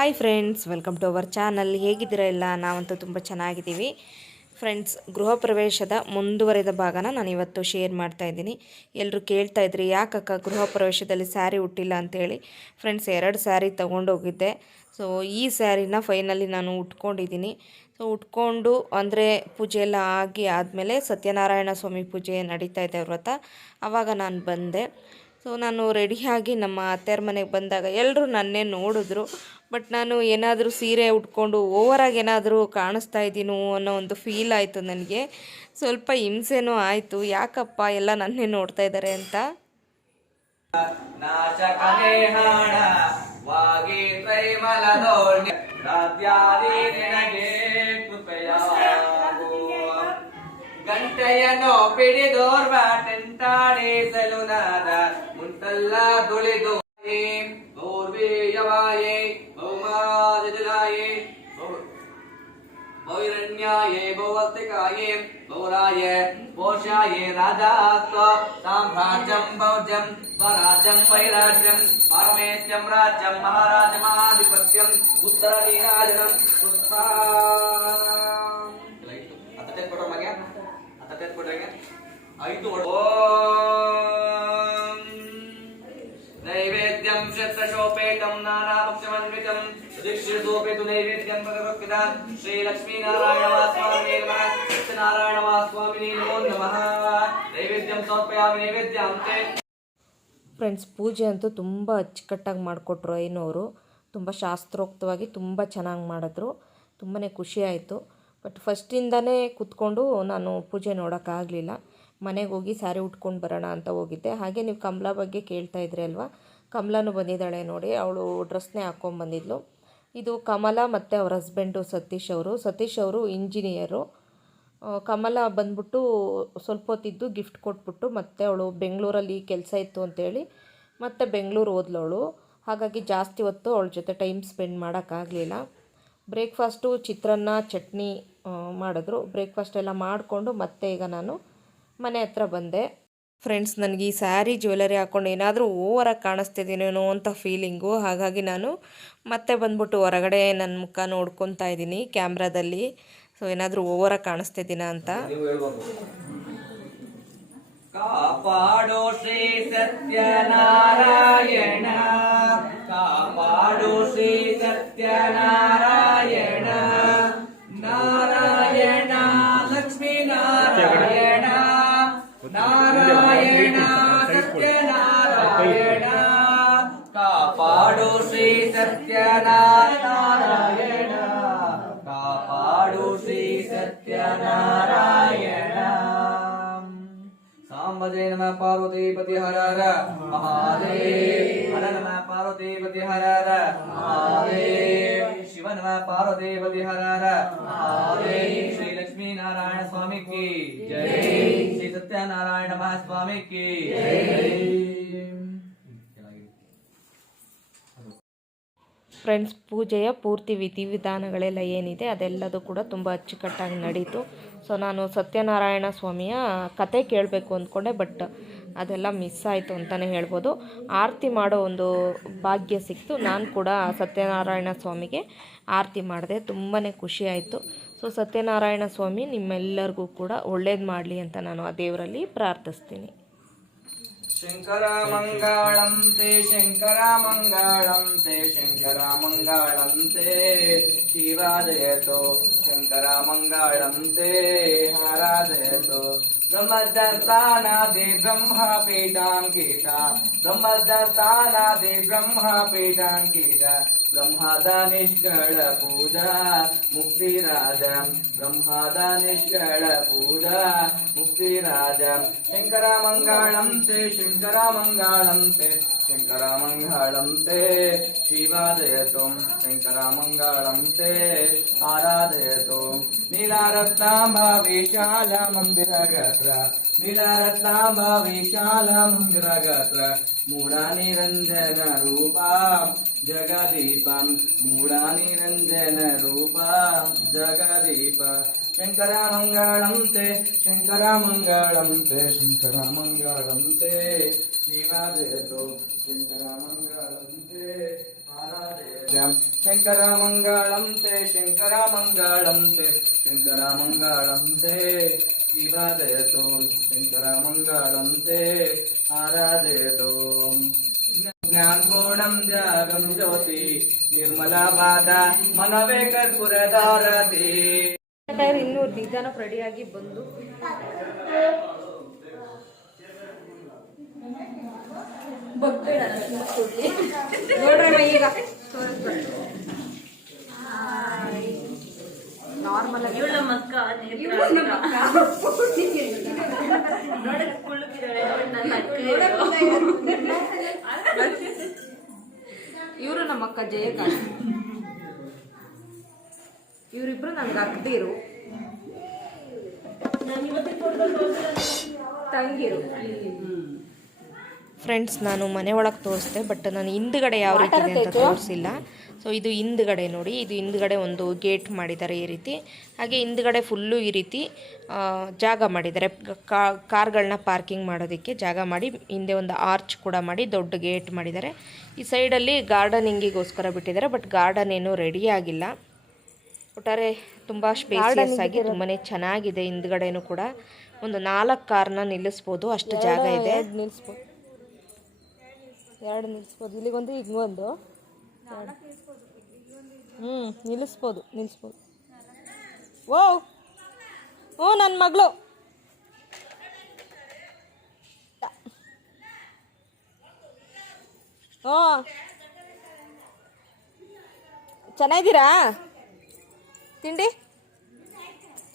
Hi friends welcome to our channel ಹೇಗಿದ್ದೀರಾ ಎಲ್ಲ? ನಾವಂತೂ ತುಂಬ ಚೆನ್ನಾಗಿದ್ದೀವಿ. ಫ್ರೆಂಡ್ಸ್ ಗೃಹ ಪ್ರವೇಶದ ಮುಂದುವರೆದ ಭಾಗನ ನಾನು ಇವತ್ತು ಶೇರ್ ಮಾಡ್ತಾ ಇದ್ದೀನಿ. ಎಲ್ಲರೂ ಕೇಳ್ತಾ ಇದ್ರಿ, ಯಾಕಕ್ಕ ಗೃಹ ಪ್ರವೇಶದಲ್ಲಿ ಸ್ಯಾರಿ ಹುಟ್ಟಿಲ್ಲ ಅಂಥೇಳಿ ಫ್ರೆಂಡ್ಸ್ ಎರಡು ಸ್ಯಾರಿ ತೊಗೊಂಡೋಗಿದ್ದೆ. ಸೊ ಈ ಸ್ಯಾರಿನ ಫೈನಲಿ ನಾನು ಉಟ್ಕೊಂಡಿದ್ದೀನಿ. ಸೊ ಉಟ್ಕೊಂಡು ಅಂದರೆ ಪೂಜೆ ಎಲ್ಲ ಆಗಿ ಆದಮೇಲೆ ಸತ್ಯನಾರಾಯಣ ಸ್ವಾಮಿ ಪೂಜೆ ನಡೀತಾ ಇದೆ ವ್ರತ ಆವಾಗ ನಾನು ಬಂದೆ. ಸೊ ನಾನು ರೆಡಿಯಾಗಿ ನಮ್ಮ ಅತ್ತೆಯರ ಮನೆಗೆ ಬಂದಾಗ ಎಲ್ಲರೂ ನನ್ನೇ ನೋಡಿದ್ರು. ಬಟ್ ನಾನು ಏನಾದರೂ ಸೀರೆ ಉಟ್ಕೊಂಡು ಓವರಾಗಿ ಏನಾದರೂ ಕಾಣಿಸ್ತಾ ಇದ್ದೀನೋ ಅನ್ನೋ ಒಂದು ಫೀಲ್ ಆಯಿತು ನನಗೆ. ಸ್ವಲ್ಪ ಹಿಂಸೆನೂ ಆಯಿತು. ಯಾಕಪ್ಪ ಎಲ್ಲ ನನ್ನೇ ನೋಡ್ತಾ ಇದ್ದಾರೆ ಅಂತ? ಗಂಟೆಯನ್ನು ನಾದ ದುಳಿದು ಗೌರ್ವೀಯವಾಯೇ ಭೌಮಾಜಲಾಯೇ भैरण्याये भौवस्तिकाये भौराय पोषाये राजात्व साम्राज्यं भौजं स्वराज्यं वैराज्यं परमेश्यं राज्यं महाराजमाधिपत्यम् उत्तरनीराजनं पुष्पा आता तेच फोटो मागे आता तेच फोटो घ्या ಐದು ಓಂ नैवेद्यं शस्त्रशोपेतं नानाभक्षमन्वितं दीक्षितोपेतु नैवेद्यं भगवद्गीतां श्रीलक्ष्मीनारायणवास्वामिने नमः सत्यनारायणवास्वामिने नमो नमः नैवेद्यं समर्पयामि नैवेद्यं ते ಫ್ರೆಂಡ್ಸ್ ಪೂಜೆ ಅಂತೂ ತುಂಬ ಅಚ್ಚುಕಟ್ಟಾಗಿ ಮಾಡಿಕೊಟ್ರು ಐನೋರು ತುಂಬ ಶಾಸ್ತ್ರೋಕ್ತವಾಗಿ ತುಂಬ ಚೆನ್ನಾಗಿ ಮಾಡಿದ್ರು ತುಂಬಾ ಖುಷಿ ಆಯಿತು ಬಟ್ ಫಸ್ಟಿಂದನೇ ಕೂತ್ಕೊಂಡು ನಾನು ಪೂಜೆ ನೋಡೋಕ್ಕಾಗಲಿಲ್ಲ ಮನೆಗೆ ಹೋಗಿ ಸ್ಯಾರಿ ಉಟ್ಕೊಂಡು ಬರೋಣ ಅಂತ ಹೋಗಿದ್ದೆ ಹಾಗೆ ನೀವು ಕಮಲಾ ಬಗ್ಗೆ ಕೇಳ್ತಾ ಇದ್ರಿ ಅಲ್ವಾ ಕಮಲಾನು ಬಂದಿದ್ದಾಳೆ ನೋಡಿ, ಅವಳು ಡ್ರೆಸ್ನೇ ಹಾಕ್ಕೊಂಬಂದಿದ್ಲು ಇದು ಕಮಲ ಮತ್ತು ಅವ್ರ ಹಸ್ಬೆಂಡು ಸತೀಶ್ ಅವರು. ಸತೀಶ್ ಅವರು ಇಂಜಿನಿಯರು. ಕಮಲ ಬಂದ್ಬಿಟ್ಟು ಸ್ವಲ್ಪ ಹೊತ್ತಿದ್ದು ಗಿಫ್ಟ್ ಕೊಟ್ಬಿಟ್ಟು ಮತ್ತು ಅವಳು ಬೆಂಗಳೂರಲ್ಲಿ ಕೆಲಸ ಇತ್ತು ಅಂತೇಳಿ ಮತ್ತೆ ಬೆಂಗಳೂರು ಓದ್ಲವಳು ಹಾಗಾಗಿ ಜಾಸ್ತಿ ಹೊತ್ತು ಅವಳ ಜೊತೆ ಟೈಮ್ ಸ್ಪೆಂಡ್ ಮಾಡೋಕ್ಕಾಗಲಿಲ್ಲ. ಬ್ರೇಕ್ಫಾಸ್ಟು, ಚಿತ್ರಾನ್ನ, ಚಟ್ನಿ ಮಾಡಿದ್ರು. ಬ್ರೇಕ್ಫಾಸ್ಟ್ ಎಲ್ಲ ಮಾಡಿಕೊಂಡು ಮತ್ತೆ ಈಗ ನಾನು ಮನೆ ಹತ್ರ ಬಂದೆ. ಫ್ರೆಂಡ್ಸ್ ನನಗೆ ಈ ಸ್ಯಾರಿ ಜ್ಯುವೆಲರಿ ಹಾಕ್ಕೊಂಡು ಏನಾದರೂ ಓವರಾಗಿ ಕಾಣಿಸ್ತಿದ್ದೀನೇನೋ ಅಂತ ಫೀಲಿಂಗು ಹಾಗಾಗಿ ನಾನು ಮತ್ತೆ ಬಂದ್ಬಿಟ್ಟು ಹೊರಗಡೆ ನನ್ನ ಮುಖ ನೋಡ್ಕೊತಾ ಇದ್ದೀನಿ ಕ್ಯಾಮ್ರಾದಲ್ಲಿ ಸೊ ಏನಾದರೂ ಓವರಾಗಿ ಕಾಣಿಸ್ತಿದ್ದೀನ ಅಂತ. ಕಾಪಾಡೋ ನಾರಾಯಣ, ಲಕ್ಷ್ಮೀ ನಾರಾಯಣ. ನಾರಾಯಣ ಸತ್ಯನಾರಾಯಣ ಕಾಪಾಡು ಶ್ರೀ ಸತ್ಯನಾರಾಯಣ ಸಾಂಬಜಯ ನಮ ಪಾರ್ವತೀಪತಿ ಹರ ಹರ ಮಹಾದೇವ್ ಹರ ನಮ ಪಾರ್ವತೀಪತಿ ಹರ ಹರ ಮಹಾದೇವ್ ಶಿವ ನಮ ಪಾರ್ವತೀಪತಿ ಹರ ಹರ ಮಹಾದೇವ್ ಶ್ರೀ ಲಕ್ಷ್ಮೀ ನಾರಾಯಣ ಸ್ವಾಮಿ ಕಿ ಜೈ ಶ್ರೀ ಸತ್ಯನಾರಾಯಣ ಮಹಾಸ್ವಾಮಿ ಕಿ ಜೈ ಫ್ರೆಂಡ್ಸ್, ಪೂಜೆಯ ಪೂರ್ತಿ ವಿಧಿವಿಧಾನಗಳೆಲ್ಲ ಏನಿದೆ ಅದೆಲ್ಲದೂ ಕೂಡ ತುಂಬ ಅಚ್ಚುಕಟ್ಟಾಗಿ ನಡೀತು. ಸೊ ನಾನು ಸತ್ಯನಾರಾಯಣ ಸ್ವಾಮಿಯ ಕತೆ ಕೇಳಬೇಕು ಅಂದ್ಕೊಂಡೆ ಬಟ್ ಅದೆಲ್ಲ ಮಿಸ್ ಆಯಿತು ಅಂತಲೇ ಹೇಳ್ಬೋದು. ಆರತಿ ಮಾಡೋ ಒಂದು ಭಾಗ್ಯ ಸಿಕ್ತು. ನಾನು ಕೂಡ ಸತ್ಯನಾರಾಯಣ ಸ್ವಾಮಿಗೆ ಆರತಿ ಮಾಡಿದೆ. ತುಂಬಾ ಖುಷಿ ಆಯಿತು. ಸೊ ಸತ್ಯನಾರಾಯಣ ಸ್ವಾಮಿ ನಿಮ್ಮೆಲ್ಲರಿಗೂ ಕೂಡ ಒಳ್ಳೇದು ಮಾಡಲಿ ಅಂತ ನಾನು ಆ ದೇವರಲ್ಲಿ ಪ್ರಾರ್ಥಿಸ್ತೀನಿ. శంకరామంగాళం తే శంకరామంగాళం తే శంకరామంగాళం తే శివాదయతో శంకరామంగాళం తే హరాదయతో. బ్రహ్మదస్తానాది బ్రహ్మపీఠాంకిత బ్రహ్మదస్తానాది బ్రహ్మపీఠాంకిత ಬ್ರಹ್ಮದ ನಿಷ್ಗಳ ಪೂಜಾ ಮುಕ್ತಿರಾಜ ಬ್ರಹ್ಮದ ನಿಷ್ಗಳ ಪೂಜಾ ಮುಕ್ತಿರಾಜ ಶಂಕರ ಮಂಗಳಂ ತೇ ಶಂಕರ ಮಂಗಳಂ ತೇ ಶಂಕರ ಮಂಗಳಂ ತೇ ಶಿವಾದಯತು ಶಂಕರ ಮಂಗಳಂ ತೇ ಆರಾಧಯತು ನೀಲಾರತ್ನಾಂಬ ವಿಶಾಲ ಮಂದಿರ నీలరత్నాంబ విశాల మంగళగత్ర మూడా నిరంజన రూపా జగదీపం మూడా నిరంజన రూపా జగదీప శంకర మంగళం తే శంకర మంగళం తే శంకర మంగళం తే శివాదేతో శంకర మంగళం తే శంకర మంగళం తే శంకర మంగళం తే శంకర మంగళం తే ತೇ ಶಿವದಯತು ಶಂಕರಮಂಗಳಂ ತೇ ಆರಾಧಯತು ಜ್ಞಾನಪೂರ್ಣಂ ಜಾಗಂ ಜ್ಯೋತಿ ನಿರ್ಮಲವಾದ ಮನವೇ ಕರ್ಪೂರದಾರತಿ ಇನ್ನೂ ನಿಧಾನ ರೆಡಿಯಾಗಿ ಬಂದು ನೋಡ್ರಣ್ಣ ಈಗ ಇವರು ನಮ್ಮ ಅಕ್ಕ ಜಯಕಾಂತ್ ಇವರಿಬ್ರು ನನ್ಗೆ ಅಕ್ಕದಿರು ತಂಗಿರು. ಫ್ರೆಂಡ್ಸ್ ನಾನು ಮನೆ ಒಳಗೆ ತೋರಿಸ್ದೆ ಬಟ್ ನಾನು ಹಿಂದ್ಗಡೆ ಯಾವ ರೀತಿ ಅಂತ ತೋರಿಸಿಲ್ಲ. ಸೊ ಇದು ಹಿಂದ್ಗಡೆ ನೋಡಿ ಇದು ಹಿಂದ್ಗಡೆ ಒಂದು ಗೇಟ್ ಮಾಡಿದ್ದಾರೆ ಈ ರೀತಿ. ಹಾಗೆ ಹಿಂದ್ಗಡೆ ಫುಲ್ಲು ಈ ರೀತಿ ಆ, ಜಾಗ ಮಾಡಿದ್ದಾರೆ. ಕಾರ್ಗಳನ್ನ ಪಾರ್ಕಿಂಗ್ ಮಾಡೋದಕ್ಕೆ ಜಾಗ ಮಾಡಿ ಹಿಂದೆ ಒಂದು ಆರ್ಚ್ ಕೂಡ ಮಾಡಿ ದೊಡ್ಡ ಗೇಟ್ ಮಾಡಿದ್ದಾರೆ. ಈ ಸೈಡಲ್ಲಿ ಗಾರ್ಡನಿಂಗಿಗೋಸ್ಕರ ಬಿಟ್ಟಿದ್ದಾರೆ ಬಟ್ ಗಾರ್ಡನ್ ಏನೂ ರೆಡಿ ಆಗಿಲ್ಲ. ಒಟ್ಟಾರೆ ತುಂಬ ಸ್ಪೇಸಿಯಸ್ ಆಗಿ ತುಂಬಾ ಚೆನ್ನಾಗಿದೆ. ಹಿಂದ್ಗಡೆನೂ ಕೂಡ ಒಂದು ನಾಲ್ಕು ಕಾರ್ನ ನಿಲ್ಲಿಸ್ಬೋದು ಅಷ್ಟು ಜಾಗ ಇದೆ. ನಿಲ್ಲಿಸ್ಬೋದು ಎರಡು ನಿಲ್ಲಿಸ್ಬೋದು ಇಲ್ಲಿಗೊಂದು ಹಿಂಗೊಂದು ಹ್ಞೂ ನಿಲ್ಲಿಸ್ಬೋದು ನಿಲ್ಲಿಸ್ಬೋದು. ಓ ಓ ನನ್ನ ಮಗಳು. ಓ ಚೆನ್ನಾಗಿದ್ದೀರಾ? ತಿಂಡಿ?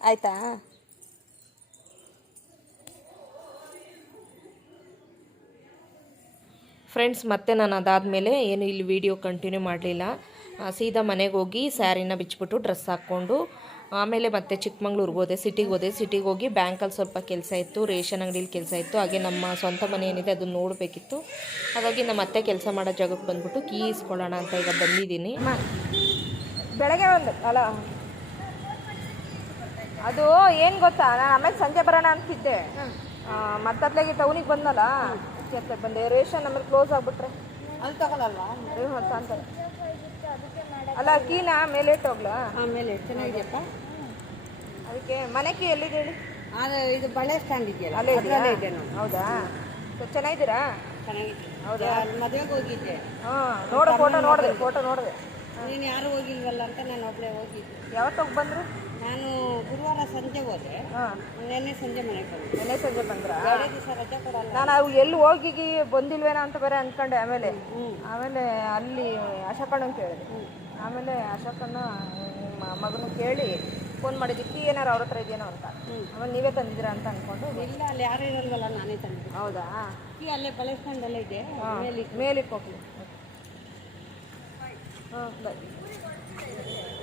ಆಯ್ತಾ? ಫ್ರೆಂಡ್ಸ್ ಮತ್ತೆ ನಾನು ಅದಾದಮೇಲೆ ಏನು ಇಲ್ಲಿ ವಿಡಿಯೋ ಕಂಟಿನ್ಯೂ ಮಾಡಲಿಲ್ಲ. ಸೀದಾ ಮನೆಗೆ ಹೋಗಿ ಸ್ಯಾರಿನ ಬಿಚ್ಚಿಬಿಟ್ಟು ಡ್ರೆಸ್ ಹಾಕ್ಕೊಂಡು ಆಮೇಲೆ ಮತ್ತೆ ಚಿಕ್ಕಮಂಗ್ಳೂರಿಗೆ ಹೋದೆ ಸಿಟಿಗೆ ಹೋದೆ. ಸಿಟಿಗೆ ಹೋಗಿ ಬ್ಯಾಂಕಲ್ಲಿ ಸ್ವಲ್ಪ ಕೆಲಸ ಇತ್ತು ರೇಷನ್ ಅಂಗಡಿಲಿ ಕೆಲಸ ಇತ್ತು. ಹಾಗೆ ನಮ್ಮ ಸ್ವಂತ ಮನೆ ಏನಿದೆ ಅದನ್ನು ನೋಡಬೇಕಿತ್ತು. ಹಾಗಾಗಿ ನಮ್ಮ ಅತ್ತೆ ಕೆಲಸ ಮಾಡೋ ಜಾಗಕ್ಕೆ ಬಂದ್ಬಿಟ್ಟು ಕೀ ಇಸ್ಕೊಳ್ಳೋಣ ಅಂತ ಈಗ ಬಂದಿದ್ದೀನಿ. ಬೆಳಗ್ಗೆ ಒಂದು ಅಲ್ಲ ಅದು ಏನು ಗೊತ್ತಾ? ನಾನು ಆಮೇಲೆ ಸಂಜೆ ಬರೋಣ ಅಂತಿದ್ದೆ. ಮತ್ತತ್ಲಾಗಿ ಟೌನಿಗೆ ಬಂದಲ್ಲ ಬಂದೆ. ರೇಷನ್ ಆಮೇಲೆ ಕ್ಲೋಸ್ ಆಗಿಬಿಟ್ರೆ. ಅಲ್ಲಿ ಅಲ್ಲ ಕೀಲ ಮೇಲೆ ಇಟ್ಟೋಗ್ಲಾ ಆಮೇಲೆ ಚೆನ್ನಾಗಿದೆಯಪ್ಪ? ಅದಕ್ಕೆ ಮನೆ ಕೀ ಎಲ್ಲಿದೆ ಹೇಳಿ? ಅದು ಇದು ಬಳೆ ಸ್ಟ್ಯಾಂಡ್ ಇದೆಯಲ್ಲ ಅಲ್ಲೇ ಇದೆಯಾ? ಅದ್ರಲ್ಲೇ ಇದೆ ನೋಡಿ. ಹೌದಾ? ಸೊ ಚೆನ್ನಾಗಿದ್ದೀರಾ? ಚೆನ್ನಾಗಿದೆ ಹೌದಾ? ಅಲ್ಲಿ ಮದುವೆಗೆ ಹೋಗಿದ್ದೆ. ಹಾಂ ನೋಡು ಫೋಟೋ ನೋಡಿದೆ ಫೋಟೋ ನೋಡಿದೆ. ನೀನು ಯಾರು ಹೋಗಿಲ್ವಲ್ಲ ಅಂತ ನಾನು ಒಬ್ಬಳೇ ಹೋಗಿದ್ದೆ. ಯಾವತ್ತು ಹೋಗಿ ಬಂದ್ರು? ನಾನು ಗುರುವಾರ ಸಂಜೆ ಹೋದೆ. ಹಾಂ. ನೆನ್ನೆ ಸಂಜೆ ಮನೆಗೆ ಬಂದೆ. ನೆನ್ನೆ ಸಂಜೆ ಬಂದ್ರಾ? ಎರಡೇ ದಿವಸ ರಜೆ ಕೊಡಲ್ಲ. ನಾನು ಅವು ಎಲ್ಲಿ ಹೋಗಿ ಬಂದಿಲ್ವೇನೋ ಅಂತ ಬೇರೆ ಅನ್ಕೊಂಡೆ ಆಮೇಲೆ. ಆಮೇಲೆ ಅಲ್ಲಿ ಅಶೋಕಣ್ಣನ ಕೇಳಿದೆ. ಆಮೇಲೆ ಅಶೋಕನ ನಿಮ್ಮ ಮಗನ ಕೇಳಿ ಫೋನ್ ಮಾಡಿದ್ದು ಕೀ ಏನಾರು ಅವ್ರ ಹತ್ರ ಇದೆಯೇನೋ ಅಂತ. ಆಮೇಲೆ ನೀವೇ ತಂದಿದ್ದೀರಾ ಅಂತ ಅನ್ಕೊಂಡು ಇಲ್ಲ ಅಲ್ಲಿ ಯಾರು ಇರಲ್ವಲ್ಲ ನಾನೇ ತಂದೆ ಹೌದಾ? ಈ ಅಲ್ಲೇ ಅಲ್ಲೇ ಇದೆ ಮೇಲೆ ಮೇಲಿಕ್ಕೆ ಹೋಗ್ಲಿ. ಹಾಂ ಬಾಯ್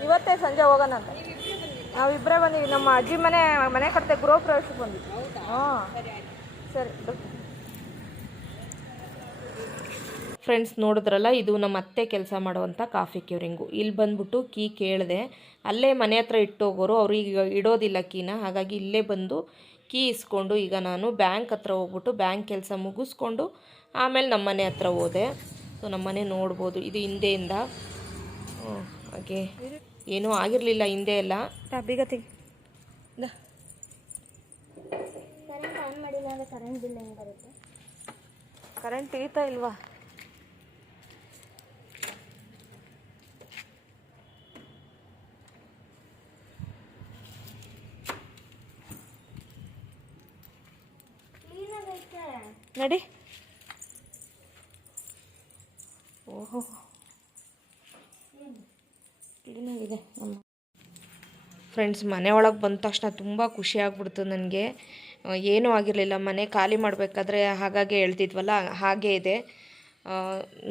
ಇವತ್ತೇ ಸಂಜೆ ಹೋಗೋಣ ಅಂತ. ನಾವಿಬ್ಬರೇ ಬಂದೀವಿ ನಮ್ಮ ಅಜ್ಜಿ ಮನೆ ಮನೆ ಕಟ್ಟದೆ ಗೃಹ ಪ್ರವೇಶಕ್ಕೆ ಬಂದಿದ್ವಿ ಹಾಂ. ಸರಿ ಫ್ರೆಂಡ್ಸ್ ನೋಡಿದ್ರಲ್ಲ ಇದು ನಮ್ಮ ಅತ್ತೆ ಕೆಲಸ ಮಾಡುವಂಥ ಕಾಫಿ ಕ್ಯೂರಿಂಗು ಇಲ್ಲಿ ಬಂದ್ಬಿಟ್ಟು ಕೀ ಕೇಳಿದೆ ಅಲ್ಲೇ ಮನೆ ಹತ್ರ ಇಟ್ಟೋಗೋರು ಅವ್ರಿಗೆ ಇಡೋದಿಲ್ಲ ಕೀನ ಹಾಗಾಗಿ ಇಲ್ಲೇ ಬಂದು ಕೀ ಇಸ್ಕೊಂಡು ಈಗ ನಾನು ಬ್ಯಾಂಕ್ ಹತ್ರ ಹೋಗ್ಬಿಟ್ಟು ಬ್ಯಾಂಕ್ ಕೆಲಸ ಮುಗಿಸ್ಕೊಂಡು ಆಮೇಲೆ ನಮ್ಮ ಮನೆ ಹತ್ರ ಹೋದೆ. ಸೊ ನಮ್ಮ ಮನೆ ನೋಡ್ಬೋದು ಇದು ಹಿಂದೆಯಿಂದ. ಹಾಗೆ ಏನೂ ಆಗಿರಲಿಲ್ಲ ಹಿಂದೆ ಎಲ್ಲ. ಬೀಗ ಕರೆಂಟ್ ತೆಗಿತಾ ಇಲ್ವಾ? ನಡಿ. ಓಹೋ. ಕ್ಲೀನಾಗಿದೆ. ನಮ್ಮ ಫ್ರೆಂಡ್ಸ್ ಮನೆ ಒಳಗೆ ಬಂದ ತಕ್ಷಣ ತುಂಬ ಖುಷಿ ಆಗ್ಬಿಡ್ತು ನನಗೆ. ಏನೂ ಆಗಿರಲಿಲ್ಲ. ಮನೆ ಖಾಲಿ ಮಾಡಬೇಕಾದ್ರೆ ಹಾಗಾಗಿ ಹೇಳ್ತಿದ್ವಲ್ಲ ಹಾಗೇ ಇದೆ.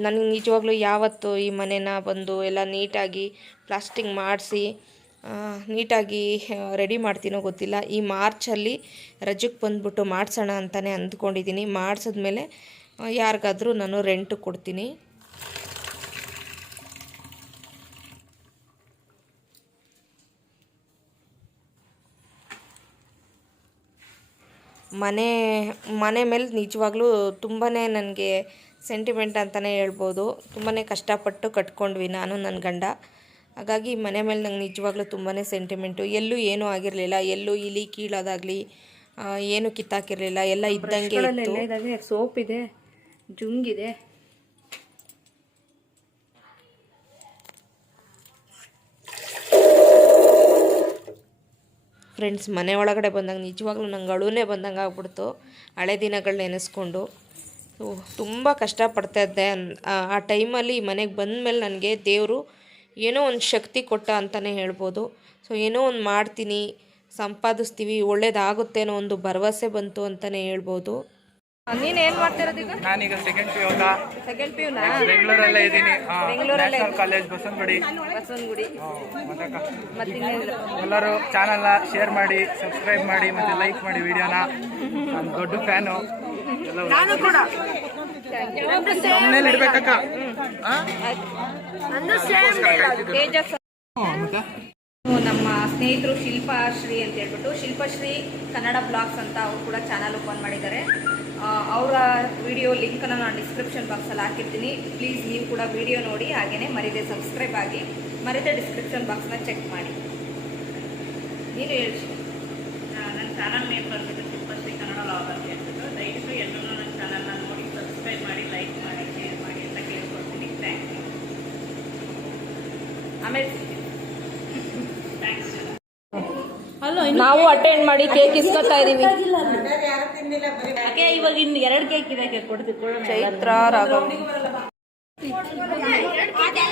ನನಗೆ ನಿಜವಾಗ್ಲೂ ಯಾವತ್ತು ಈ ಮನೆನ ಬಂದು ಎಲ್ಲ ನೀಟಾಗಿ ಪ್ಲಾಸ್ಟಿಂಗ್ ಮಾಡಿಸಿ ನೀಟಾಗಿ ರೆಡಿ ಮಾಡ್ತೀನೋ ಗೊತ್ತಿಲ್ಲ. ಈ ಮಾರ್ಚಲ್ಲಿ ರಜಕ್ಕೆ ಬಂದುಬಿಟ್ಟು ಮಾಡಿಸೋಣ ಅಂತಲೇ ಅಂದ್ಕೊಂಡಿದ್ದೀನಿ ಮಾಡಿಸಿದ್ಮೇಲೆ ಯಾರಿಗಾದರೂ ನಾನು ರೆಂಟ್ ಕೊಡ್ತೀನಿ. ಮನೆ ಮನೆ ಮೇಲೆ ನಿಜವಾಗ್ಲೂ ತುಂಬಾ ನನಗೆ ಸೆಂಟಿಮೆಂಟ್ ಅಂತಲೇ ಹೇಳ್ಬೋದು. ತುಂಬಾ ಕಷ್ಟಪಟ್ಟು ಕಟ್ಕೊಂಡ್ವಿ ನಾನು ನನ್ನ ಗಂಡ. ಹಾಗಾಗಿ ಮನೆ ಮೇಲೆ ನಂಗೆ ನಿಜವಾಗ್ಲೂ ತುಂಬಾ ಸೆಂಟಿಮೆಂಟು. ಎಲ್ಲೂ ಏನೂ ಆಗಿರಲಿಲ್ಲ. ಎಲ್ಲೂ ಇಲಿ ಕೀಳೋದಾಗಲಿ ಏನು ಕಿತ್ತಾಕಿರಲಿಲ್ಲ. ಎಲ್ಲ ಇದ್ದಂಗೆ ಇತ್ತು. ಸೋಪ್ ಇದೆ ಜುಂಗಿದೆ. ಫ್ರೆಂಡ್ಸ್ ಮನೆ ಒಳಗಡೆ ಬಂದಾಗ ನಿಜವಾಗ್ಲೂ ನಂಗೆ ಅಳುನೇ ಬಂದಂಗೆ ಆಗ್ಬಿಡ್ತು. ಹಳೆ ದಿನಗಳು ನೆನೆಸ್ಕೊಂಡು. ತುಂಬ ಕಷ್ಟಪಡ್ತಾ ಇದ್ದೆ. ಆ- ಆ ಟೈಮಲ್ಲಿ ಮನೆಗೆ ಬಂದಮೇಲೆ ನನಗೆ ದೇವರು ಏನೋ ಒಂದು ಶಕ್ತಿ ಕೊಟ್ಟ ಅಂತಲೇ ಹೇಳ್ಬೋದು. ಸೊ ಏನೋ ಒಂದು ಮಾಡ್ತೀನಿ ಸಂಪಾದಿಸ್ತೀವಿ ಒಳ್ಳೇದಾಗುತ್ತೆ ಅನ್ನೋ ಒಂದು ಭರವಸೆ ಬಂತು ಅಂತಲೇ ಹೇಳ್ಬೋದು. ನೀನು ಏನು ಮಾಡ್ತಿರೋದು ಈಗ? ನಾನೀಗ ಸೆಕೆಂಡ್ ಪಿ ಯೋಗ ಸೆಕೆಂಡ್ ಪಿ ಯುನಾ ಬೆಂಗಳೂರಲ್ಲೇ ಇದ್ದೀನಿ. ಬೆಂಗಳೂರಲ್ಲೇ ನ್ಯಾಷನಲ್ ಕಾಲೇಜ್ ಬಸವನಗುಡಿ. ಬಸವನಗುಡಿ. ಮತ್ತೆ ಮತ್ತಿನ್ನೇನಿಲ್ಲ ಎಲ್ಲರೂ ಚಾನಲ್ನ ಶೇರ್ ಮಾಡಿ ಸಬ್ಸ್ಕ್ರೈಬ್ ಮಾಡಿ ಮತ್ತೆ ಲೈಕ್ ಮಾಡಿ ವಿಡಿಯೋನ ನಾನು ದೊಡ್ಡ ಫ್ಯಾನು ನಾನು ಕೂಡ. ನಮ್ಮ ಸ್ನೇಹಿತರು ಶಿಲ್ಪಶ್ರೀ ಅಂತ ಹೇಳ್ಬಿಟ್ಟು ಶಿಲ್ಪಶ್ರೀ ಕನ್ನಡ ಬ್ಲಾಗ್ಸ್ ಅಂತ ಅವರು ಕೂಡ ಚಾನಲ್ ಓಪನ್ ಮಾಡಿದ್ದಾರೆ. ಅವರ ವಿಡಿಯೋ ಲಿಂಕನ್ನು ನಾನು ಡಿಸ್ಕ್ರಿಪ್ಷನ್ ಬಾಕ್ಸಲ್ಲಿ ಹಾಕಿರ್ತೀನಿ. ಪ್ಲೀಸ್ ನೀವು ಕೂಡ ವಿಡಿಯೋ ನೋಡಿ ಹಾಗೆಯೇ ಮರಿದೆ ಸಬ್ಸ್ಕ್ರೈಬ್ ಆಗಿ ಮರಿದೆ ಡಿಸ್ಕ್ರಿಪ್ಷನ್ ಬಾಕ್ಸ್ನ ಚೆಕ್ ಮಾಡಿ. ನೀನು ಹೇಳಿ ನನ್ನ ಚಾನಲ್ ನೇಮ್ ಬಂದ್ಬಿಟ್ಟು ಶಿಲ್ಪಶ್ರೀ ಕನ್ನಡ ಲಾಗ್ ಅಂತ ಹೇಳ್ಬಿಟ್ಟು ದಯವಿಟ್ಟು ಎಲ್ಲರೂ ನನ್ನ ಚಾನಲ್ನ ನೋಡಿ ಸಬ್ಸ್ಕ್ರೈಬ್ ಮಾಡಿ ಲೈಕ್ ಮಾಡಿ ಶೇರ್ ಮಾಡಿ ಅಂತ ಕೇಳ್ಕೊಳ್ತೀನಿ. ಥ್ಯಾಂಕ್ ಯು ಆಮೇಲೆ ಥ್ಯಾಂಕ್ಸ್ ನಾವು ಅಟೆಂಡ್ ಮಾಡಿ ಕೇಕ್ ಇಸ್ಕೊತಾ ಇದೀವಿ ಇವಾಗ ಇನ್ನು ಎರಡು ಕೇಕ್ ಇದೆ ಕೇಕ್ ಕೊಡ್ತೀವಿ ಚೈತ್ರ ರಾಘವ್. ರಾಧಾ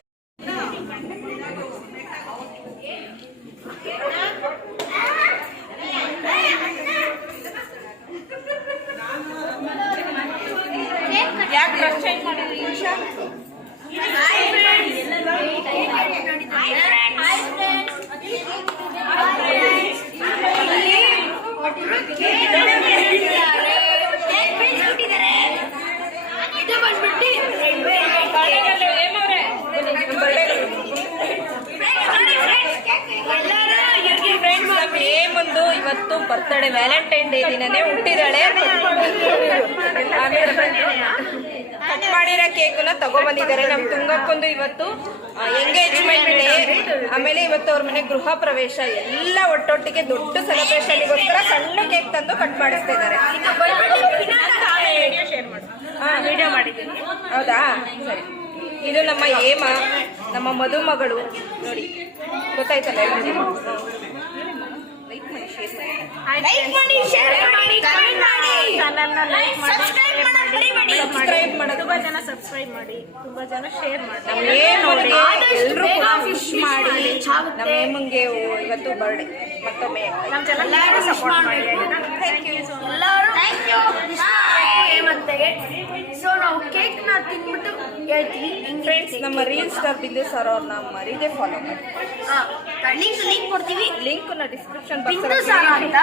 ಏಮಂದು ಇವತ್ತು ಬರ್ತಡೇ ವ್ಯಾಲೆಂಟೈನ್ ಡೇ ದಿನನೇ ಹುಟ್ಟಿದಾಳೆ ಕಟ್ ಮಾಡಿರೋ ಕೇಕನ್ನ ತಗೊಬಂದಿದ್ದಾರೆ. ನಮ್ಮ ತುಂಗಕ್ಕೊಂದು ಇವತ್ತು ಎಂಗೇಜ್ಮೆಂಟ್ ಡೇ ಆಮೇಲೆ ಇವತ್ತು ಅವ್ರ ಮನೆ ಗೃಹ ಪ್ರವೇಶ. ಎಲ್ಲ ಒಟ್ಟೊಟ್ಟಿಗೆ ದೊಡ್ಡ ಸೆಲೆಬ್ರೇಷನ್ಗೋಸ್ಕರ ಸಣ್ಣ ಕೇಕ್ ತಂದು ಕಟ್ ಮಾಡಿಸ್ತಾ ಇದ್ದಾರೆ. ಹೌದಾ? ಸರಿ. ಇದು ನಮ್ಮ ಏಮ ನಮ್ಮ ಮದುಮಗಳು. ನೋಡಿ, ಗೊತ್ತಾಯ್ತಲ್ಲ ಎಲ್ಲರಿಗೂ? ಲೈಕ್ ಮಾಡಿ ಶೇರ್ ಮಾಡಿ ಕಮೆಂಟ್ ಮಾಡಿ ಚಾನಲ್ನ ಲೈಕ್ ಮಾಡಿ. ಸಬ್ಸ್ಕ್ರೈಬ್ ಮಾಡೋದು ತುಂಬಾ ಜನ ಸಬ್ಸ್ಕ್ರೈಬ್ ಮಾಡಿ ತುಂಬಾ ಜನ ಶೇರ್ ಮಾಡಿ. ಏನು ನೋಡಿ ಎಲ್ಲರೂ ಕೂಡ ವಿಶ್ ಮಾಡಿ. ನಮ್ಮ ಹೇಮಂಗೆ ಇವತ್ತು ಬರ್ಡೇ ಮತ್ತೊಮ್ಮೆ ಎಲ್ಲರೂ ಸಪೋರ್ಟ್ ಮಾಡಿ. ಥ್ಯಾಂಕ್ ಯು ಸೊ ನಾವು ಕೇಕ್ನ ತಿನ್ಬಿಟ್ಟು ಹೇಳ್ತೀವಿ ಫ್ರೆಂಡ್ಸ್ ನಮ್ಮ ರೀಲ್ ಸ್ಟಾರ್ ಬಿಂದು ಸರ್ ಅವ್ರನ್ನ ಮರೀದೆ ಫಾಲೋ ಮಾಡಿ. ಲಿಂಕ್ ಲಿಂಕ್ ಕೊಡ್ತೀವಿ. ಲಿಂಕ್ನ ಡಿಸ್ಕ್ರಿಪ್ಷನ್ ಬಿಂದು ಸಾರ ಅಂತ.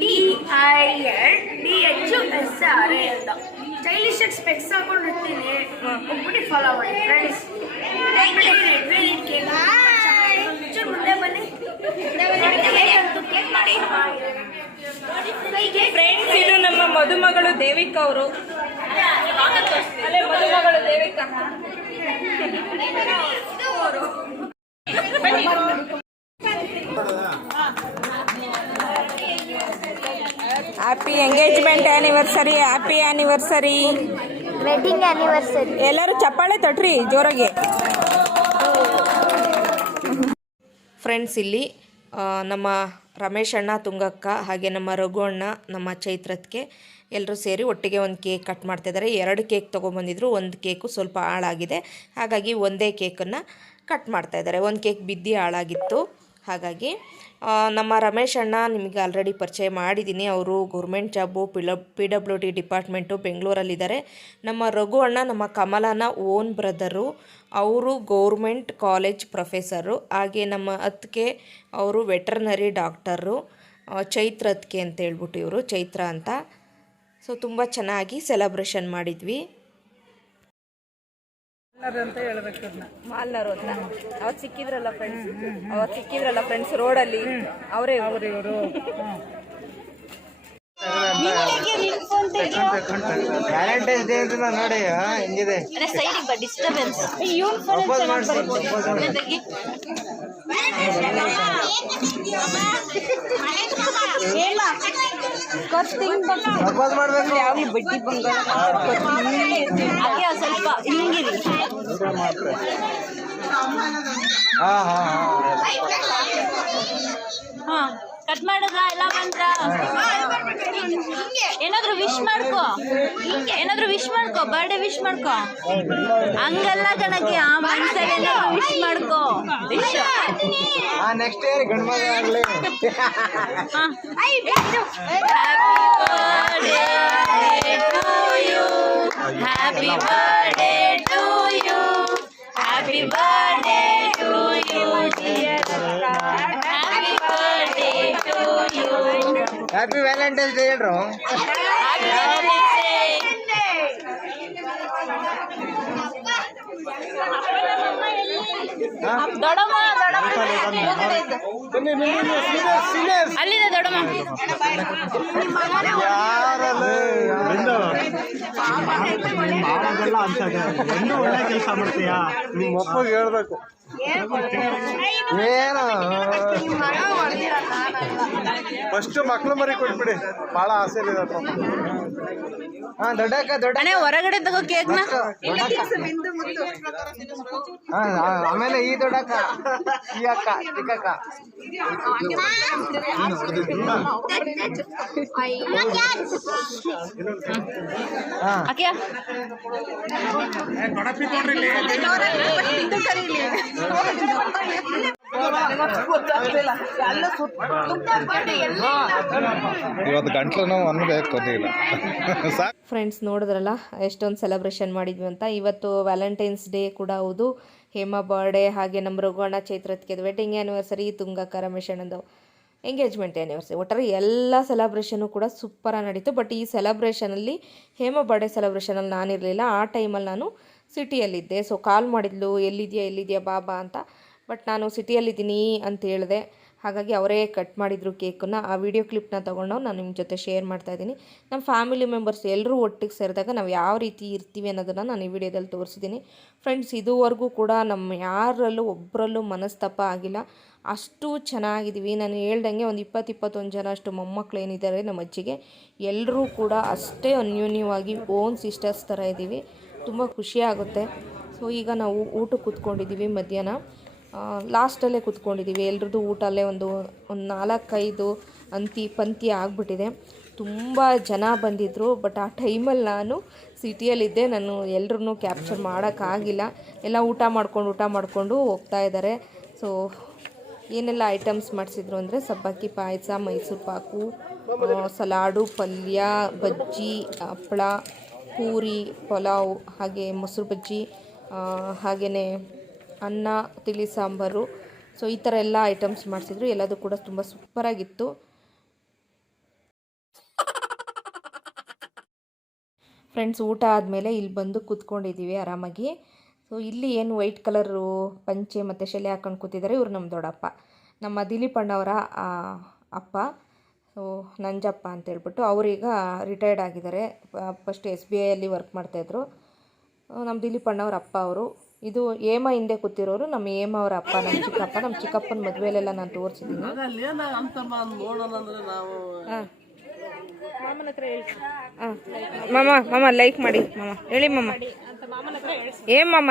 B I L D H S R A ಅಂತ. ಸ್ಟೈಲಿಶ್ ಆಗಿ ಸ್ಪೆಕ್ಸ್ ಹಾಕೊಂಡಿರ್ತೀನಿ ಒಬ್ಬಡಿ ಫಾಲೋ ಮಾಡಿ ಫ್ರೆಂಡ್ಸ್ ಮುಂದೆ ಬನ್ನಿ. ಫ್ರೆಂಡ್ಸ್ ಇದು ನಮ್ಮ ಮದುಮಗಳು ದೇವಿಕಾ ಅವರು. Happy engagement anniversary happy anniversary wedding anniversary ಎಲ್ಲರೂ ಚಪ್ಪಾಳೆ ತೊಟ್ರಿ ಜೋರಾಗಿ. ಫ್ರೆಂಡ್ಸ್ ಇಲ್ಲಿ ನಮ್ಮ ರಮೇಶ್ ಅಣ್ಣ ತುಂಗಕ್ಕ ಹಾಗೆ ನಮ್ಮ ರಘು ಅಣ್ಣ ನಮ್ಮ ಚೈತ್ರತ್ಗೆ ಎಲ್ಲರೂ ಸೇರಿ ಒಟ್ಟಿಗೆ ಒಂದು ಕೇಕ್ ಕಟ್ ಮಾಡ್ತಾಯಿದ್ದಾರೆ ಎರಡು ಕೇಕ್ ತೊಗೊಂಬಂದಿದ್ರು, ಒಂದು ಕೇಕು ಸ್ವಲ್ಪ ಹಾಳಾಗಿದೆ. ಹಾಗಾಗಿ ಒಂದೇ ಕೇಕನ್ನು ಕಟ್ ಮಾಡ್ತಾಯಿದ್ದಾರೆ ಒಂದು ಕೇಕ್ ಬಿದ್ದು ಹಾಳಾಗಿತ್ತು. ಹಾಗಾಗಿ ನಮ್ಮ ರಮೇಶ್ ಅಣ್ಣ ನಿಮಗೆ ಆಲ್ರೆಡಿ ಪರಿಚಯ ಮಾಡಿದ್ದೀನಿ. ಅವರು ಗೌರ್ಮೆಂಟ್ ಜಾಬು ಪಿಳ ಪಿ ಡಬ್ಲ್ಯೂ ಡಿ ಡಿಪಾರ್ಟ್ಮೆಂಟು ಬೆಂಗಳೂರಲ್ಲಿದ್ದಾರೆ. ನಮ್ಮ ರಘು ಅಣ್ಣ, ನಮ್ಮ ಕಮಲನ ಓನ್ ಬ್ರದರು ಅವರು ಗೌರ್ಮೆಂಟ್ ಕಾಲೇಜ್ ಪ್ರೊಫೆಸರು ಹಾಗೆ ನಮ್ಮ ಅತ್ತಿಗೆ ಅವರು ವೆಟರ್ನರಿ ಡಾಕ್ಟರು ಚೈತ್ರ ಅತ್ತಿಗೆ ಅಂತ ಹೇಳ್ಬಿಟ್ಟು ಇವರು, ಚೈತ್ರ ಅಂತ. ಸೊ ತುಂಬ ಚೆನ್ನಾಗಿ ಸೆಲೆಬ್ರೇಷನ್ ಮಾಡಿದ್ವಿ. ಮಾಲ್ನರು ಅಂತ ಅವತ್ತು ಸಿಕ್ಕಿದ್ರಲ್ಲ ಫ್ರೆಂಡ್ಸ್ ಅವತ್ತು ಸಿಕ್ಕಿದ್ರಲ್ಲ ಫ್ರೆಂಡ್ಸ್ ರೋಡಲ್ಲಿ ಅವರೇ ಅವರೇ ಇವರು. ವ್ಯಾಲೆಂಟೈನ್ಸ್ ಡೇ ಅಂತ ನೋಡಿ ಆ, ಹೆಂಗಿದೆ? ಪ್ರಪೋಸ್ ಮಾಡ್ಸಿ ಪ್ರಪೋಸ್ ಮಾಡ್ಬೇಕು. ಬಡ್ಡಿ ಬಂಗಾರ? ಸ್ವಲ್ಪ ಹಿಂಗಿರಿ. ಹಾ ಹಾ. ಹಾ. ಕಟ್ ಮಾಡದ? ಎಲ್ಲ ಬಂದ್ರ ಏನಾದ್ರು ವಿಶ್ ಮಾಡ್ಕೋ. ಏನಾದ್ರು ವಿಶ್ ಮಾಡ್ಕೋ. ಬರ್ಡೇ ವಿಶ್ ಮಾಡ್ಕೋ. ಹಂಗಲ್ಲ ಕಣಕ್ಕೆ. ಆ ಮನ್ಸಲ್ಲಿ ಏನಾದ್ರು ವಿಶ್ ಮಾಡ್ಕೋ. ನೆಕ್ಸ್ಟ್ ಇಯರ್ ಗಂಡ ಮಗ ಆಗ್ಲಿ. Happy birthday to you happy birthday happy Valentine's Day ದೊಡಮ್ಮ ಅಲ್ಲಿದೆ ಒಳ್ಳೆ ಕೆಲಸ ಮಾಡ್ತೀಯಾ ನಿಮ್ಮ ಅಪ್ಪಗೆ ಹೇಳ್ಬೇಕು ಏನು ಫಸ್ಟ್ ಮಕ್ಳು ಮರಿ ಕೊಟ್ಬಿಡಿ ಬಹಳ ಆಸೆ ಇದೆ ಹಾ ದೊಡ್ಡಕ್ಕ. ದೊಡ್ಡ ಹೊರಗಡೆ ತಗೋ ಕೇಕ್ನ ಆಮೇಲೆ ಈ ದೊಡ್ಡಕ್ಕ ಈ ಅಕ್ಕ ಚಿಕ್ಕಕ್ಕ. ಹಾ. ಇವತ್ತು ಗಂಟ್ಲು ಫ್ರೆಂಡ್ಸ್ ನೋಡಿದ್ರಲ್ಲ, ಎಷ್ಟೊಂದು ಸೆಲೆಬ್ರೇಷನ್ ಮಾಡಿದ್ವಿ ಅಂತ. ಇವತ್ತು ವ್ಯಾಲೆಂಟೈನ್ಸ್ ಡೇ ಕೂಡ ಹೌದು. ಹೇಮಾ ಬರ್ಡೇ ಹಾಗೆ ನಮ್ಮ ರಘುವಣ ಚೈತ್ರತ್ಗೆ ವೆಡ್ಡಿಂಗ್ ಆ್ಯನಿವರ್ಸರಿ ತುಂಗಕ್ಕ ರಮೇಶ್ ಎಂಗೇಜ್ಮೆಂಟ್ ಆ್ಯನಿವರ್ಸರಿ ಒಟ್ಟಾರೆ ಎಲ್ಲ ಸೆಲೆಬ್ರೇಷನು ಕೂಡ ಸೂಪರಾಗಿ ನಡೀತು. ಬಟ್ ಈ ಸೆಲೆಬ್ರೇಷನಲ್ಲಿ ಹೇಮಾ ಬರ್ಡೇ ಸೆಲೆಬ್ರೇಷನಲ್ಲಿ ನಾನಿರಲಿಲ್ಲ. ಆ ಟೈಮಲ್ಲಿ ನಾನು ಸಿಟಿಯಲ್ಲಿದ್ದೆ ಸೊ ಕಾಲ್ ಮಾಡಿದ್ಲು, ಎಲ್ಲಿದೆಯಾ ಎಲ್ಲಿದೆಯಾ ಬಾಬಾ ಅಂತ. ಬಟ್ ನಾನು ಸಿಟಿಯಲ್ಲಿದ್ದೀನಿ ಅಂತ ಹೇಳಿದೆ. ಹಾಗಾಗಿ ಅವರೇ ಕಟ್ ಮಾಡಿದರು ಕೇಕನ್ನು. ಆ ವಿಡಿಯೋ ಕ್ಲಿಪ್ನ ತೊಗೊಂಡು ನಾನು ನಿಮ್ಮ ಜೊತೆ ಶೇರ್ ಮಾಡ್ತಾ ಇದ್ದೀನಿ. ನಮ್ಮ ಫ್ಯಾಮಿಲಿ ಮೆಂಬರ್ಸ್ ಎಲ್ಲರೂ ಒಟ್ಟಿಗೆ ಸೇರಿದಾಗ ನಾವು ಯಾವ ರೀತಿ ಇರ್ತೀವಿ ಅನ್ನೋದನ್ನು ನಾನು ಈ ವಿಡಿಯೋದಲ್ಲಿ ತೋರಿಸಿದ್ದೀನಿ. ಫ್ರೆಂಡ್ಸ್, ಇದುವರೆಗೂ ಕೂಡ ನಮ್ಮ ಯಾರಲ್ಲೂ ಒಬ್ಬರಲ್ಲೂ ಮನಸ್ತಾಪ ಆಗಿಲ್ಲ. ಅಷ್ಟು ಚೆನ್ನಾಗಿದ್ದೀವಿ. ನಾನು ಹೇಳ್ದಂಗೆ ಒಂದು ಇಪ್ಪತ್ತು ಇಪ್ಪತ್ತೊಂದು ಜನ ಅಷ್ಟು ಮೊಮ್ಮಕ್ಕಳು ಏನಿದ್ದಾರೆ ನಮ್ಮ ಅಜ್ಜಿಗೆ. ಎಲ್ಲರೂ ಕೂಡ ಅಷ್ಟೇ ಅನ್ಯೋನ್ಯವಾಗಿ ಓನ್ ಸಿಸ್ಟರ್ಸ್ ಥರ ಇದ್ದೀವಿ. ತುಂಬ ಖುಷಿಯಾಗುತ್ತೆ ಸೊ, ಈಗ ನಾವು ಊಟಕ್ಕೆ ಕೂತ್ಕೊಂಡಿದ್ದೀವಿ ಮಧ್ಯಾಹ್ನ. ಲಾಸ್ಟಲ್ಲೇ ಕೂತ್ಕೊಂಡಿದ್ದೀವಿ ಎಲ್ರದ್ದು ಊಟ ಅಲ್ಲೇ ಒಂದು ಒಂದು ನಾಲ್ಕೈದು ಅಂತಿ ಪಂತಿ ಆಗಿಬಿಟ್ಟಿದೆ. ತುಂಬ ಜನ ಬಂದಿದ್ದರು ಬಟ್ ಆ ಟೈಮಲ್ಲಿ ನಾನು ಸಿಟಿಯಲ್ಲಿದ್ದೆ ನಾನು ಎಲ್ಲರನ್ನೂ ಕ್ಯಾಪ್ಚರ್ ಮಾಡೋಕ್ಕಾಗಿಲ್ಲ ಎಲ್ಲ ಊಟ ಮಾಡ್ಕೊಂಡು, ಊಟ ಮಾಡಿಕೊಂಡು ಹೋಗ್ತಾ ಇದ್ದಾರೆ. ಸೊ ಏನೆಲ್ಲ ಐಟಮ್ಸ್ ಮಾಡಿಸಿದ್ರು ಅಂದರೆ ಸಬ್ಬಕ್ಕಿ ಪಾಯಸ, ಮೈಸೂರು ಪಾಕು ಸಲಾಡು, ಪಲ್ಯ, ಬಜ್ಜಿ, ಹಪ್ಪಳ, ಪೂರಿ, ಪಲಾವ್, ಹಾಗೆ ಮೊಸರು ಬಜ್ಜಿ ಹಾಗೆಯೇ ಅನ್ನ, ತಿಳಿ ಸಾಂಬಾರು ಸೊ ಈ ಥರ ಎಲ್ಲ ಐಟಮ್ಸ್ ಮಾಡಿಸಿದ್ರು. ಎಲ್ಲದೂ ಕೂಡ ತುಂಬ ಸೂಪರಾಗಿತ್ತು ಫ್ರೆಂಡ್ಸ್ ಊಟ ಆದಮೇಲೆ ಇಲ್ಲಿ ಬಂದು ಕೂತ್ಕೊಂಡಿದ್ದೀವಿ ಆರಾಮಾಗಿ. ಸೊ ಇಲ್ಲಿ ಏನು ವೈಟ್ ಕಲರು ಪಂಚೆ ಮತ್ತು ಶೆಲೆ ಹಾಕೊಂಡು ಕೂತಿದ್ದಾರೆ ಇವರು ನಮ್ಮ ದೊಡ್ಡಪ್ಪ. ನಮ್ಮ ದಿಲೀಪ್ ಅಣ್ಣವರ ಅಪ್ಪ. ಸೊ ನಂಜಪ್ಪ ಅಂತ ಹೇಳ್ಬಿಟ್ಟು ಅವರೀಗ ರಿಟೈರ್ಡ್ ಆಗಿದ್ದಾರೆ. ಫಸ್ಟ್ ಎಸ್ ಬಿ ಐಯಲ್ಲಿ ವರ್ಕ್ ಮಾಡ್ತಾಯಿದ್ರು ನಮ್ಮ ದಿಲೀಪ್ ಅಣ್ಣವ್ರ ಅಪ್ಪ ಅವರು. ಇದು ಏಮ ಹಿಂದೆ ಕೂತಿರೋರು ನಮ್ಮ ಏಮ ಅವರ ಅಪ್ಪ ನಮ್ಮ ಚಿಕ್ಕಪ್ಪ ನಮ್ಮ ಚಿಕ್ಕಪ್ಪನ ಮದುವೆಲೆಲ್ಲ ನಾನು ತೋರಿಸಿದ್ದೀನಿ. ಹಾಂ. ಮಾಮ ಮಾಮ ಲೈಕ್ ಮಾಡಿ ಮಾಮ. ಹೇಳಿ ಮಾಮ. ಏನ್ ಮಾಮ?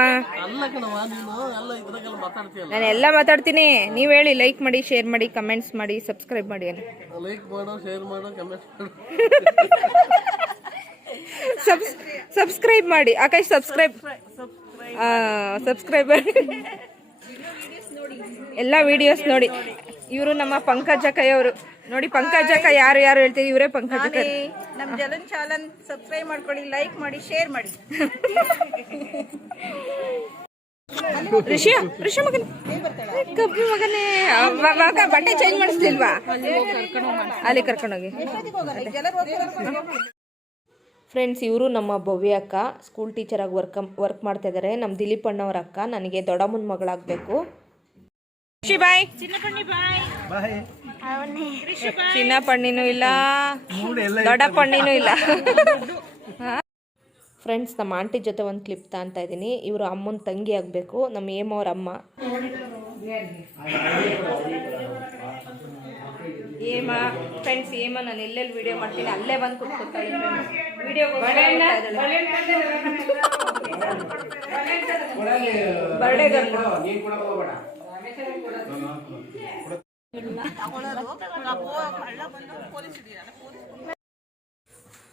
ನಾನು ಎಲ್ಲ ಮಾತಾಡ್ತೀನಿ. ನೀವು ಹೇಳಿ ಲೈಕ್ ಮಾಡಿ ಶೇರ್ ಮಾಡಿ ಕಮೆಂಟ್ಸ್ ಮಾಡಿ ಸಬ್ಸ್ಕ್ರೈಬ್ ಮಾಡಿ ಸಬ್ಸ್ಕ್ರೈಬ್ ಮಾಡಿ ಆಕಾಶ್ ಸಬ್ಸ್ಕ್ರೈಬ್ ಸಬ್ಸ್ಕ್ರೈಬ್ ಮಾಡಿ ಎಲ್ಲ ವಿಡಿಯೋಸ್ ನೋಡಿ. ಇವರು ನಮ್ಮ ಪಂಕಜ ಅವರು ನೋಡಿ ಪಂಕಜಕ್ಕ ಯಾರು ಯಾರು ಹೇಳ್ತೀವಿ ಇವರೇ ಪಂಕಜಕ್ಕ ನಮ್ಮ ಜಲನ್ ಚಾಲನ್ ಸಬ್ಸ್ಕ್ರೈಬ್ ಮಾಡ್ಕೊಳ್ಳಿ ಲೈಕ್ ಮಾಡಿ ಶೇರ್ ಮಾಡಿ. ಋಷಿ ಋಷಿ ಮಗನ. ಕಬ್ಬಿ ಮಗನೇ. ಬಟ್ಟೆ ಚೇಂಜ್ ಮಾಡಿಸ್ಲಿಲ್ವಾ? ಅಲ್ಲಿ ಕರ್ಕೊಂಡೋಗಿ. ಫ್ರೆಂಡ್ಸ್ ಇವರು ನಮ್ಮ ಭವ್ಯ ಅಕ್ಕ. ಸ್ಕೂಲ್ ಟೀಚರಾಗಿ ವರ್ಕ್ ವರ್ಕ್ ಮಾಡ್ತಾ ಇದ್ದಾರೆ ನಮ್ಮ ದಿಲೀಪ್ ಅಣ್ಣವ್ರ ಅಕ್ಕ. ನನಗೆ ದೊಡ್ಡಮ್ಮನ ಮಗಳಾಗಬೇಕು. ಚಿನ್ನ ಪಣ್ಣಿನೂ ಇಲ್ಲ. ದೊಡ್ಡ ಪಣ್ಣಿನೂ ಇಲ್ಲ. ಫ್ರೆಂಡ್ಸ್ ನಮ್ಮ ಆಂಟಿ ಜೊತೆ ಒಂದು ಕ್ಲಿಪ್ ತಾಂತ ಇದ್ದೀನಿ ಇವರು ಅಮ್ಮನ ತಂಗಿ ಆಗಬೇಕು. ನಮ್ಮ ಏಮವ್ರ ಅವ್ರ ಅಮ್ಮ ಏಮ ಫ್ರೆಂಡ್ಸ್ ಏಮ, ನಾನು ಎಲ್ಲೆಲ್ಲಿ ವಿಡಿಯೋ ಮಾಡ್ತೀನಿ, ಅಲ್ಲೇ ಬಂದು ಕುತ್ಕೊತಾಳೆ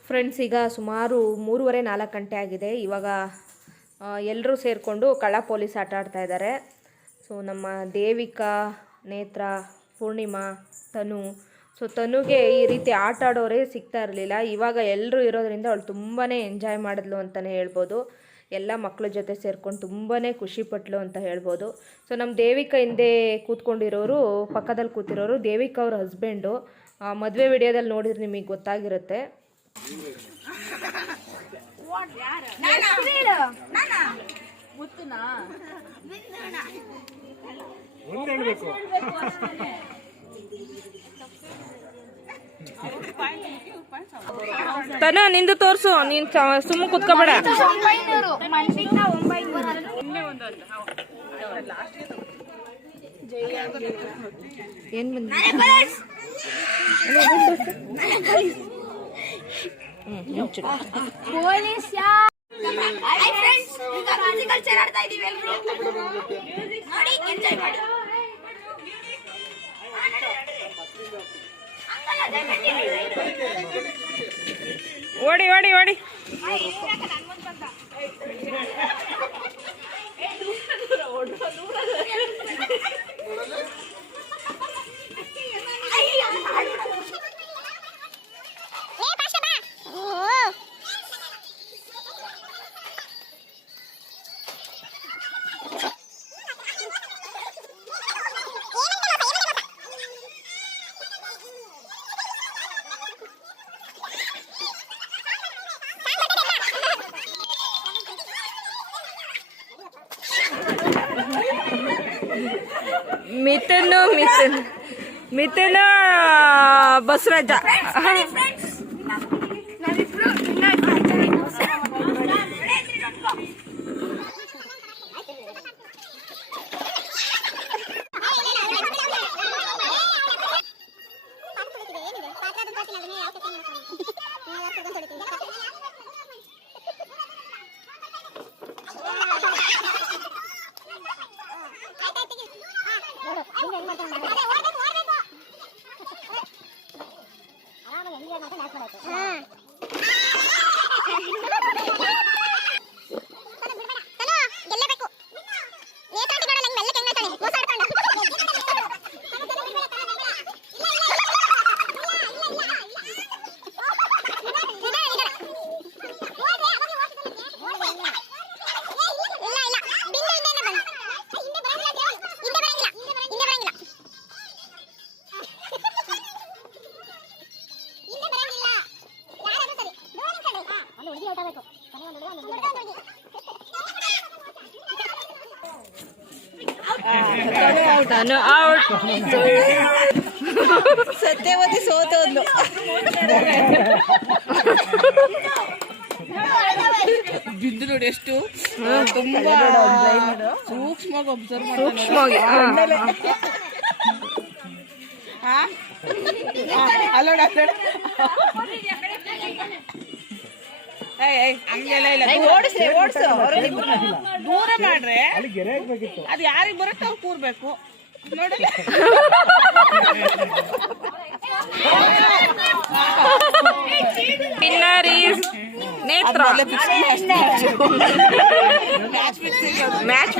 ಫ್ರೆಂಡ್ಸ್ ಈಗ ಸುಮಾರು ಮೂರುವರೆ, ನಾಲ್ಕು ಗಂಟೆ ಆಗಿದೆ. ಇವಾಗ ಎಲ್ಲರೂ ಸೇರಿಕೊಂಡು ಕಳ್ಳ ಪೊಲೀಸ್ ಆಟ ಆಡ್ತಾ ಇದ್ದಾರೆ. ಸೊ ನಮ್ಮ ದೇವಿಕಾ, ನೇತ್ರ ಪೂರ್ಣಿಮಾ, ತನು. ಸೊ ತನುಗೆ ಈ ರೀತಿ ಆಟ ಆಡೋರೇ ಸಿಗ್ತಾ ಇರಲಿಲ್ಲ. ಇವಾಗ ಎಲ್ಲರೂ ಇರೋದ್ರಿಂದ ಅವಳು ತುಂಬಾ ಎಂಜಾಯ್ ಮಾಡಿದ್ಲು ಅಂತಲೇ ಹೇಳ್ಬೋದು. ಎಲ್ಲ ಮಕ್ಕಳ ಜೊತೆ ಸೇರ್ಕೊಂಡು ತುಂಬಾ ಖುಷಿಪಟ್ಲು ಅಂತ ಹೇಳ್ಬೋದು. ಸೊ ನಮ್ಮ ದೇವಿಕಾ ಹಿಂದೆ ಕೂತ್ಕೊಂಡಿರೋರು ಪಕ್ಕದಲ್ಲಿ ಕೂತಿರೋರು ದೇವಿಕಾ ಅವ್ರ ಹಸ್ಬೆಂಡು ಮದುವೆ ವಿಡಿಯೋದಲ್ಲಿ ನೋಡಿದ್ರೆ ನಿಮಗೆ ಗೊತ್ತಾಗಿರುತ್ತೆ. ತನು ನಿಂದು ತೋರ್ಸು. ನೀನ್ ಸುಮ್ಮ ಕುತ್ಕೋಬೇಡ. ಏನ್ ಬಂದ ಪೊಲೀಸ್ ನೋಡಿ ಎಂಜಾಯ್ ಮಾಡಿ. ಓಡಿ ಓಡಿ ಓಡಿ. ಮಿಥುನು मिथिन मिथुन बसरा जा ನಾನು ಸತ್ಯವತಿ ಸೋತೋದ್ಲು. ಬಿದ್ದು ನೋಡಿ ಎಷ್ಟು ತುಂಬಾ ಸೂಕ್ಷ್ಮವಾಗಿ ಅಬ್ಸರ್ವ್ ಸೂಕ್ಷ್ಮವಾಗಿ ಹಾ. ಅಲ್ಲೋಡ ಹಂಗೆಲ್ಲ ಇಲ್ಲ. ಓಡಿಸಿ. ಓಡಿಸು ದೂರ ಮಾಡ್ರೆ ಅದು ಯಾರಿಗೆ ಬರುತ್ತೆ ಅವ್ರು ಕೂರ್ಬೇಕು. ನೋಡಿ ವಿನ್ನರ್ ಈಸ್ ನೇತ್ರ ಮ್ಯಾಚ್